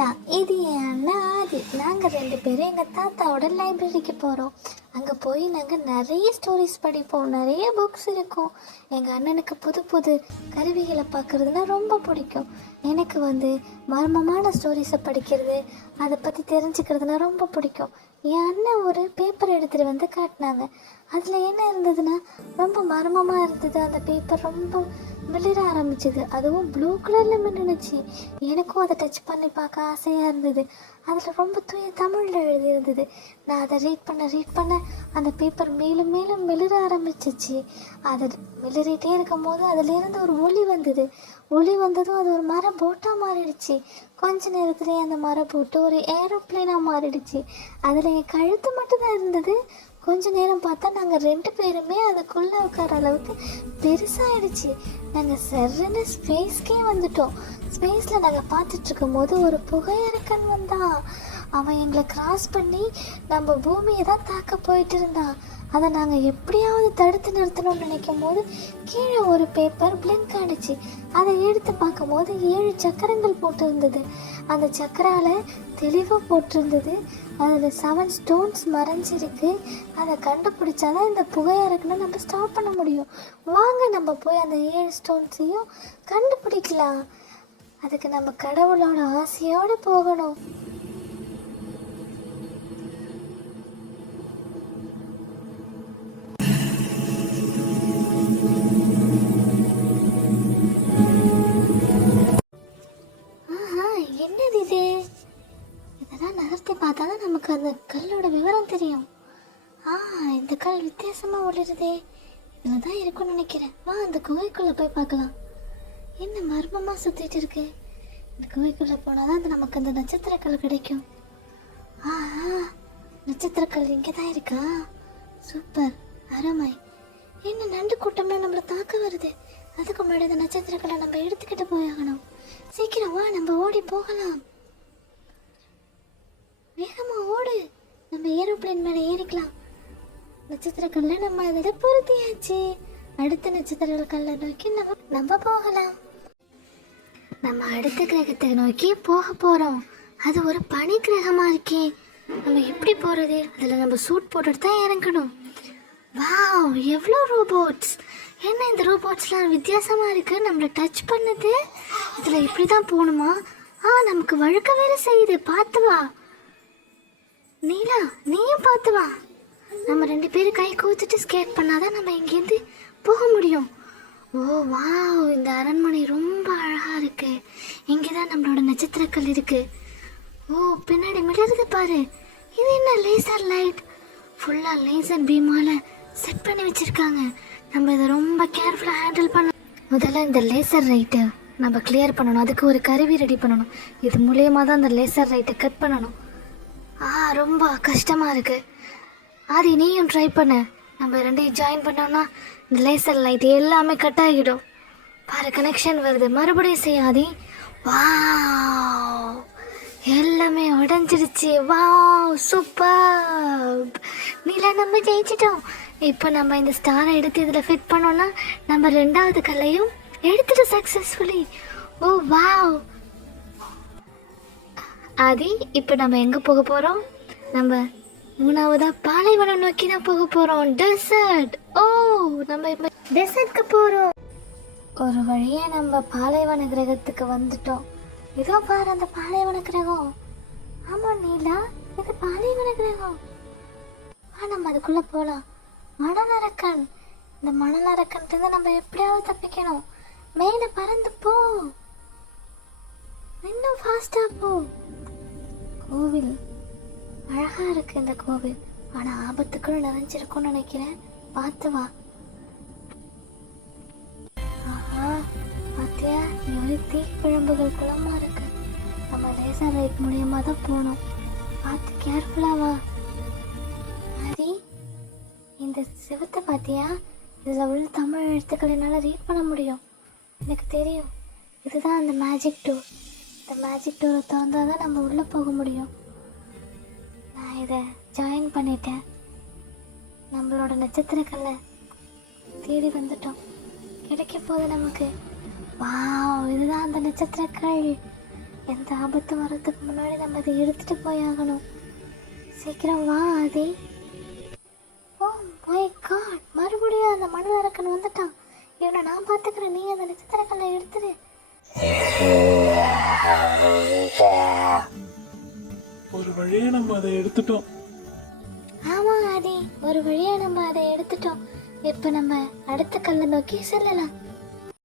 நீலா, இது என் அண்ணன் ஆதி. நாங்கள் 2 பேரும் எங்கள் தாத்தாவோட லைப்ரரிக்கு போகிறோம். அங்கே போய் நாங்கள் நிறைய ஸ்டோரிஸ் படிப்போம், நிறைய புக்ஸ் இருக்கும். எங்கள் அண்ணனுக்கு புது புது கருவிகளை பார்க்குறதுனா ரொம்ப பிடிக்கும். எனக்கு மர்மமான ஸ்டோரிஸை படிக்கிறது, அதை பற்றி தெரிஞ்சுக்கிறதுனா ரொம்ப பிடிக்கும். என் அண்ணன் ஒரு பேப்பர் எடுத்துகிட்டு காட்டினாங்க. அதில் என்ன இருந்ததுன்னா ரொம்ப மர்மமாக இருந்தது. அந்த பேப்பர் ரொம்ப மிளிர ஆரம்பிச்சது, அதுவும் ப்ளூ கலரில் மின்னுச்சு. எனக்கும் அதை டச் பண்ணி பார்க்க ஆசையாக இருந்தது. அதில் ரொம்ப தூய தமிழில் எழுதியிருந்தது. நான் அதை ரீட் பண்ண அந்த பேப்பர் மேலும் மேலும் மிளிர ஆரம்பிச்சிச்சு. அதை மிளிரிட்டே இருக்கும் போது அதிலிருந்து ஒரு ஒளி வந்தது. ஒளி வந்ததும் அது ஒரு மர போட்டாக மாறிடுச்சு. கொஞ்ச நேரத்துலேயே அந்த மர போட்டு ஒரு ஏரோப்ளைனாக மாறிடுச்சு. அதில் என் கழுத்து மட்டும்தான் இருந்தது. கொஞ்ச நேரம் பார்த்தா நாங்கள் 2 பேருமே அதுக்குள்ளே உட்கார அளவுக்கு பெருசாகிடுச்சு. நாங்கள் சர்ன்னு ஸ்பேஸ்க்கே வந்துட்டோம். ஸ்பேஸில் நாங்கள் பார்த்துட்ருக்கும் போது ஒரு புகையரக்கன் வந்தான். அவன் எங்களை கிராஸ் பண்ணி நம்ம பூமியை தான் தாக்க போயிட்டு இருந்தான். அதை நாங்கள் எப்படியாவது தடுத்து நிறுத்தணும்னு நினைக்கும் போது கீழே ஒரு பேப்பர் பிளிங்க் ஆகிடுச்சு. அதை எடுத்து பார்க்கும் போது 7 சக்கரங்கள் போட்டிருந்தது. அந்த சக்கரால தெளிவாக போட்டிருந்தது. அதில் 7 ஸ்டோன்ஸ் மறைஞ்சிருக்கு. அதை கண்டுபிடிச்சாதான் இந்த புகையரக்கனை நம்ம ஸ்டாப் பண்ண முடியும். வாங்க நம்ம போய் அந்த 7 ஸ்டோன்ஸையும் கண்டுபிடிக்கலாம். அதுக்கு நம்ம கடவுளோட ஆசையோடு போகணும். என்னது இது? இதெல்லாம் நகர்த்தி பார்த்தா தான் நமக்கு அந்த கல்லோட விவரம் தெரியும். இந்த கல் வித்தியாசமாக ஒளிருதே. இதில் தான் இருக்கும்னு நினைக்கிறேன். வா, அந்த குகைக்குள்ளே போய் பார்க்கலாம். என்ன மர்மமாக சுற்றிட்டு இருக்கு? இந்த குகைக்குள்ளே போனால் தான் நமக்கு அந்த நட்சத்திரக்கல் கிடைக்கும். நட்சத்திரக்கல் இங்கே தான் இருக்கா? சூப்பர், அருமை. என்ன நண்டு கூட்டம்லாம் நம்மளை தாக்க வருது. அதுக்கு முன்னாடி அந்த நட்சத்திரக்கல்லை நம்ம எடுத்துக்கிட்டு போயாகணும். சீக்கிரம் வா, நம்ம ஓடி போகலாம். வேகமா ஓடு, நம்ம ஏரோப்ளேன் மேலே ஏறிக்கலாம். நட்சத்திரக்கல்ல நம்ம அதில் பொருத்தியாச்சு. அடுத்த நட்சத்திரக்கல்லை நோக்கி நம்ம போகலாம். நம்ம அடுத்த கிரகத்தை நோக்கி போக போகிறோம். அது ஒரு பனி கிரகமாக இருக்கே. நம்ம எப்படி போகிறது? அதில் நம்ம சூட் போட்டுட்டு தான் இறங்கணும். வாவ், எவ்வளோ ரோபோட்ஸ்! என்ன இந்த ரோபோட்ஸ்லாம் வித்தியாசமாக இருக்குது. நம்மளை டச் பண்ணுது. இதில் இப்படி தான் போகணுமா? நமக்கு வழுக்க வேறு செய்யுது. பார்த்து வா நீலா, நீயும் பார்த்து வா. நம்ம 2 பேரும் கை கோத்துட்டு ஸ்கேட் பண்ணாதான் நம்ம இங்கேருந்து போக முடியும். ஓ வாவ், இந்த அரண்மனை ரொம்ப அழகாக இருக்குது. இங்கே தான் நம்மளோட நட்சத்திரக்கல் இருக்குது. ஓ, பின்னாடி மிளறுது பாரு. இது என்ன லேசர் லைட்? ஃபுல்லாக லேசர் பீமால் செட் பண்ணி வச்சுருக்காங்க. நம்ம இதை ரொம்ப கேர்ஃபுல்லாக ஹேண்டில் பண்ண. முதல்ல இந்த லேசர் லைட்டை நம்ம கிளியர் பண்ணணும். அதுக்கு ஒரு கருவி ரெடி பண்ணணும். இது மூலியமாக தான் அந்த லேசர் லைட்டை கட் பண்ணணும். ரொம்ப கஷ்டமாக இருக்குது. ஆதி, நீயும் ட்ரை பண்ண. நம்ம 2ஐயும் ஜாயின் பண்ணோம்னா இந்த லேசர் லைட் எல்லாமே கட் ஆகிடும். பாரு, கனெக்ஷன் வருது. மறுபடியும் செய்யாதி. வாவ், எல்லாமே உடஞ்சிடுச்சு. Wow, super. நீலா, நம்ம ஜெயிச்சிட்டோம். இப்போ நம்ம இந்த ஸ்டாரை எடுத்து இதில் ஃபிட் பண்ணோன்னா நம்ம 2வது கல்லையும் எடுத்துட்டு சக்ஸஸ்ஃபுல்லி. ஓ வாவ். ஆதி, இப்போ நம்ம எங்கே போக போகிறோம்? நம்ம 3வதாக பாலைவனம் நோக்கி தான் போக போகிறோம். டெசர்ட். ஓ, நம்ம இப்போ டெசர்ட்க்கு போகிறோம். ஒரு வழியாக நம்ம பாலைவன கிரகத்துக்கு வந்துட்டோம். இதோ பாரு அந்த பாலைவன கிரகம். ஆமாம் நீலா, இது பாலைவன கிரகம். நம்ம அதுக்குள்ளே போகலாம். மணலரக்கன். இந்த மணலரக்கன்ட்டு நம்ம எப்படியாவது தப்பிக்கணும். மேலே பறந்து போ, இன்னும் ஃபாஸ்ட்டாக போ. கோவில் அழகாக இருக்குது இந்த கோவில். ஆனால் ஆபத்துக்குள் நிறைஞ்சிருக்கும்னு நினைக்கிறேன். பார்த்து வா. பார்த்தியா, ஒரு தீக்குழம்புகள் குளமாக இருக்கு. நம்ம லேசர் லைட் மூலியமாக தான் போகணும். பார்த்து கேர்ஃபுல்லாக வா. ஹரி, இந்த சிவத்தை பார்த்தியா? இதில் உள்ள தமிழ் எழுத்துக்கள் என்னால் ரீட் பண்ண முடியும். எனக்கு தெரியும். இதுதான் அந்த மேஜிக் டோர். இந்த மேஜிக் டோரை திறந்தால் தான் நம்ம உள்ளே போக முடியும். நான் இதை ஜாயின் பண்ணிட்டேன். நம்மளோட நட்சத்திரக்கல்லை தேடி வந்துட்டோம். கிடைக்க போகுது நமக்கு. வாவ், இதுதான் அந்த நட்சத்திரக்கல். எந்த ஆபத்து வர்றதுக்கு முன்னாடி நம்ம அதை எடுத்துட்டு போய் ஆகணும். சீக்கிரம் வா ஆதி. ஓ மை காட், மறுபடியும் அந்த மணல் அரக்கன் வந்துட்டான். இவனை நான் பார்த்துக்கிறேன், நீ அந்த நட்சத்திரக்கல்லை எடுத்துரு. ஒரு வழியா நம்ம அதை எடுத்துட்டோம். ஆமா ஆதி, ஒரு வழியா நம்ம அதை எடுத்துட்டோம். இப்ப நம்ம அடுத்த கல்லை நோக்கி செல்லலாம்.